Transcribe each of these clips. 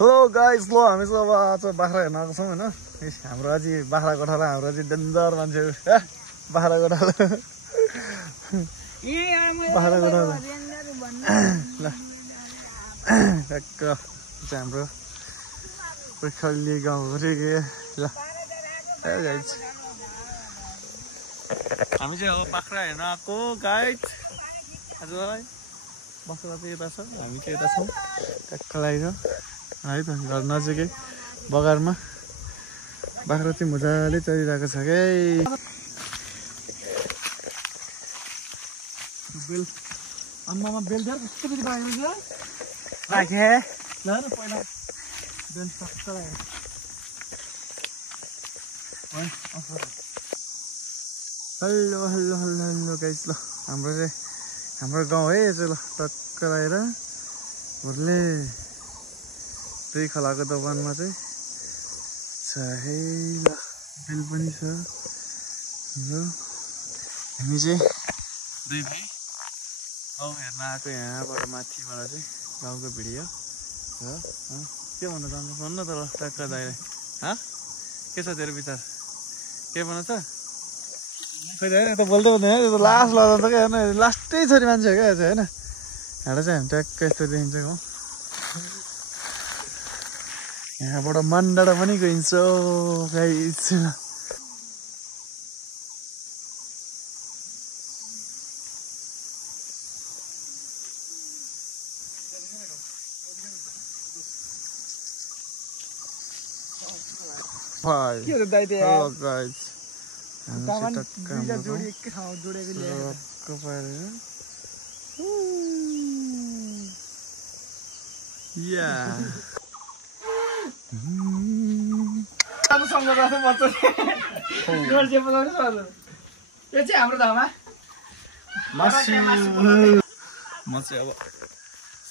Hello guys, ल हामी चाहिँ अब आज बाख्रा हेर्न आएको छौँ होइन। हाम्रो अझै बाख्रा गोठाला, हाम्रो अझै डेन्जर मान्छेहरू बाख्रा गोठाला बाख्रा गोठाला ल टक्क चाहिँ हाम्रो पुर्खली गाउँ हो रे ल गाइस। हामी चाहिँ अब बाख्रा हेर्न आएको गाइस। हजुरलाई बाख्रा चाहिँ यता छ, हामी चाहिँ यता छौँ टक्क लागेको है त। घर नजिकै बगारमा बाख्रा चाहिँ मजाले चलिरहेको छ क्या। बेल आम्मामा बेल झर कस्तो बित्ति पाएको छ राखे ल न पहिला बेल टक्क लाग्यो है। Hello hello hello hello guys, ल हाम्रो गाउँ है यो चाहिँ ल टक्क लगाएर भोरले दुई खलाको दोकानमा चाहिँ छ है ल। बेल पनि छ र हामी चाहिँ दुई भाइ गाउँ हेर्न आएको यहाँबाट माथिबाट चाहिँ गाउँको भिडियो र के भन्न चाहन्छ भन्न त ल टक्क दाइले। के छ तेरो विचार, के भन्न छ खै होइन त बोल्दै बोल्दैन त्यो त लास्ट लगाउँछ क्या हेर्नु। लास्टै छोरी मान्छे हो क्या यो चाहिँ होइन। यहाँ चाहिँ हामी ट्याक्क यस्तो देखिन्छ गाउँ। यहाँबाट मन डाँडा पनि गइन्छ गाइस। हेलो गाइस, म चाहिँ अब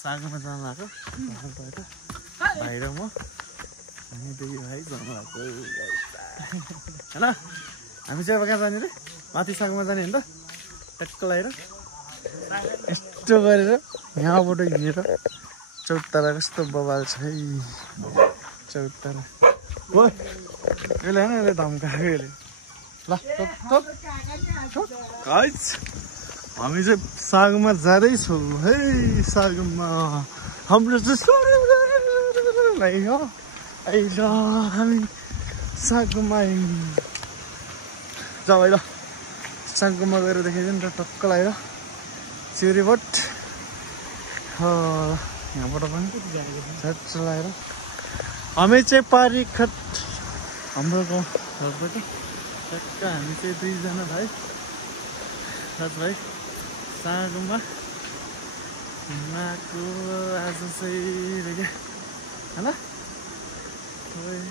सागमा जानु लाग्यो भाइ र म। हामी दुई भाइ जानु भएको होइन। हामी चाहिँ अब कहाँ जाने रे, माथि सागमा जाने होइन त। टक्क लगाएर यस्तो गरेर यहाँबाट हिँडेर चौतारा कस्तो बबाल छ है चौतारा। हो यसले होइन यसले धम्काएको यसले ल गाइस। हामी चाहिँ सागमा जाँदैछौँ है। सागमा हाम्रो चाहिँ आइज हामी सागमा जाऊ है ल। सागमा गएर देखाइदियो नि त टक्क लगाएर चिउरीबट यहाँबाट पनि झट्ट लगाएर हामी चाहिँ पारीखत हाम्रो गाउँ घरबाट टक्क हामी चाहिँ दुईजना भाइ साथीभाइ सागमा हिँड्नको आज चाहिँ क्या होइन।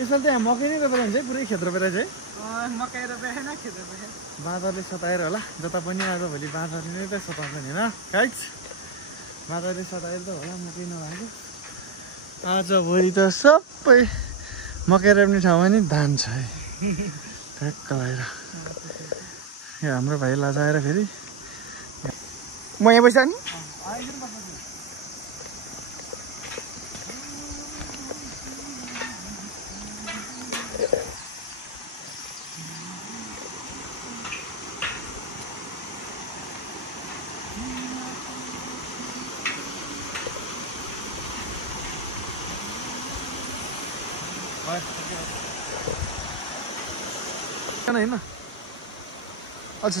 यसमा चाहिँ मकै नै रोपेर हुन्छ है, पुरै खेत रोपेर चाहिँ मकै रोपेन खेत रोपेर बाँदरले सताएर होला। जता पनि आज भोलि बाँदरले नै त सताउँछ नि होइन गाइस। बाँदरले सताएर त होला मकै नभएको। आज भोलि त सबै मकै रोप्ने ठाउँमा नि धान छ है ठ्याक्क लगाएर। यो हाम्रो भाइ लाजाएर फेरि म यहाँ बस्छ नि होइन अच्छा।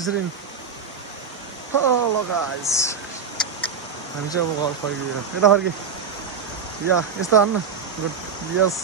हेलो गाइस, हामी चाहिँ अब घर फर्किएर यता फर्के या यस्तो हान्न गुड यस।